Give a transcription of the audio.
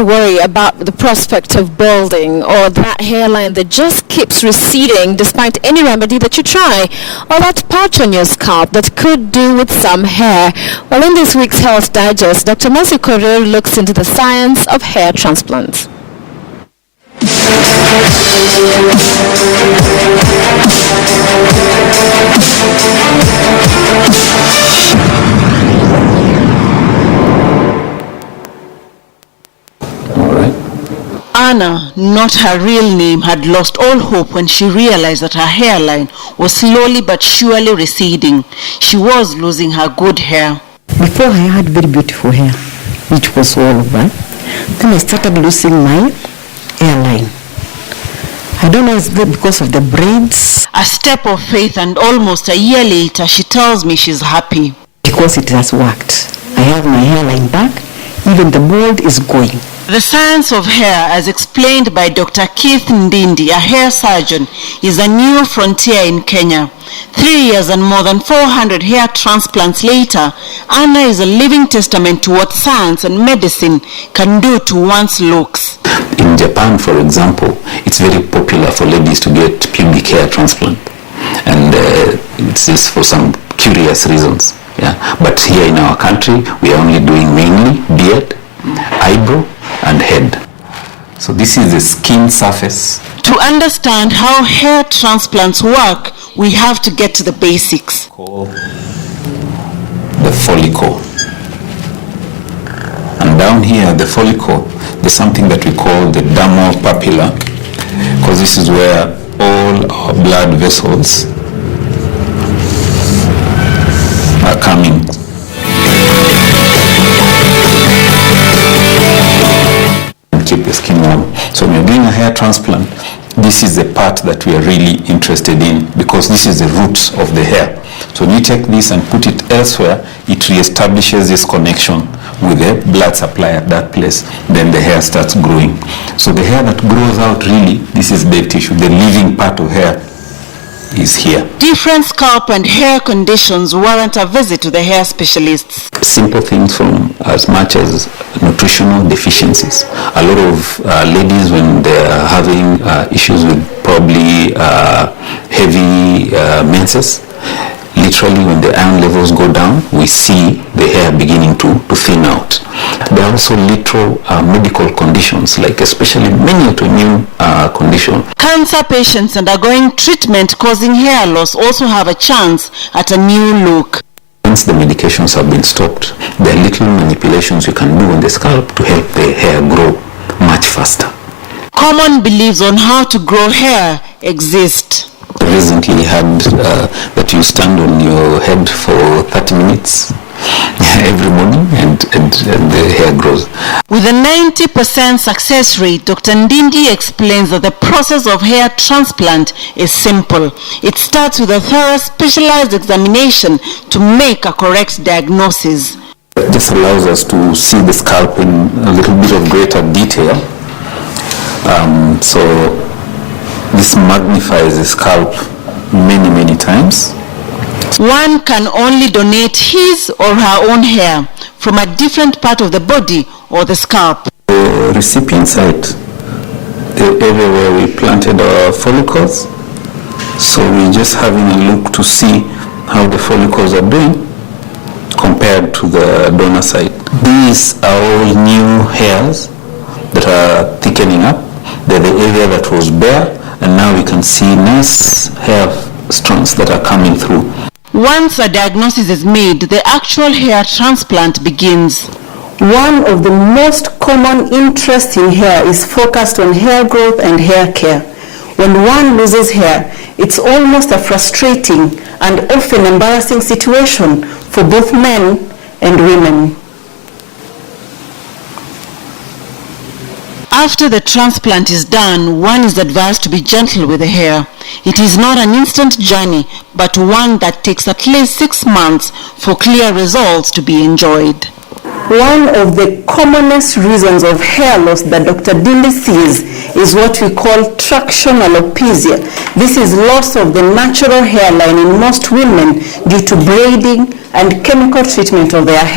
to worry about the prospect of balding or that hairline that just keeps receding despite any remedy that you try, or that patch on your scalp that could do with some hair? Well, in this week's Health Digest, Dr. Mercy Korir looks into the science of hair transplants. Anna, not her real name, had lost all hope when she realized that her hairline was slowly but surely receding. She was losing her good hair. Before I had very beautiful hair, which was all over. Then I started losing my hairline. I don't know, it's because of the braids. A step of faith, and almost a year later, she tells me she's happy. Because it has worked. I have my hairline back. Even the bald is going. The science of hair, as explained by Dr. Keith Ndindi, a hair surgeon, is a new frontier in Kenya. 3 years and more than 400 hair transplants later, Anna is a living testament to what science and medicine can do to one's looks. In Japan, for example, it's very popular for ladies to get pubic hair transplant. And it's just for some curious reasons. Yeah. But here in our country, we are only doing mainly beard, eyebrow, and head. So this is the skin surface. To understand how hair transplants work, we have to get to the basics. The follicle. And down here, the follicle, there's something that we call the dermal papilla, because this is where all our blood vessels are coming. Keep the skin warm. So when you're doing a hair transplant, this is the part that we are really interested in, because this is the roots of the hair. So when you take this and put it elsewhere, it reestablishes this connection with the blood supply at that place. Then the hair starts growing. So the hair that grows out, really, this is dead tissue. The living part of hair is here. Different scalp and hair conditions warrant a visit to the hair specialists. Simple things from as much as nutritional deficiencies. A lot of ladies, when they're having issues with probably heavy menses, literally when the iron levels go down, we see the hair beginning to thin out. There are also literal medical conditions, like especially many autoimmune conditions. Cancer patients undergoing treatment causing hair loss also have a chance at a new look. Once the medications have been stopped, there are little manipulations you can do on the scalp to help the hair grow much faster. Common beliefs on how to grow hair exist. Recently had that you stand on your head for 30 minutes every morning and the hair grows. With a 90% success rate, Dr. Ndindi explains that the process of hair transplant is simple. It starts with a thorough specialized examination to make a correct diagnosis. This allows us to see the scalp in a little bit of greater detail. So this magnifies the scalp many times. One can only donate his or her own hair from a different part of the body or the scalp. The recipient site, the area where we planted our follicles, so we're just having a look to see how the follicles are doing compared to the donor site. These are all new hairs that are thickening up. They're the area that was bare, and now we can see nice hair strands that are coming through. Once a diagnosis is made, the actual hair transplant begins. One of the most common interests in hair is focused on hair growth and hair care. When one loses hair, it's almost a frustrating and often embarrassing situation for both men and women. After the transplant is done, one is advised to be gentle with the hair. It is not an instant journey, but one that takes at least 6 months for clear results to be enjoyed. One of the commonest reasons of hair loss that Dr. Ndindi sees is what we call traction alopecia. This is loss of the natural hairline in most women due to braiding and chemical treatment of their hair.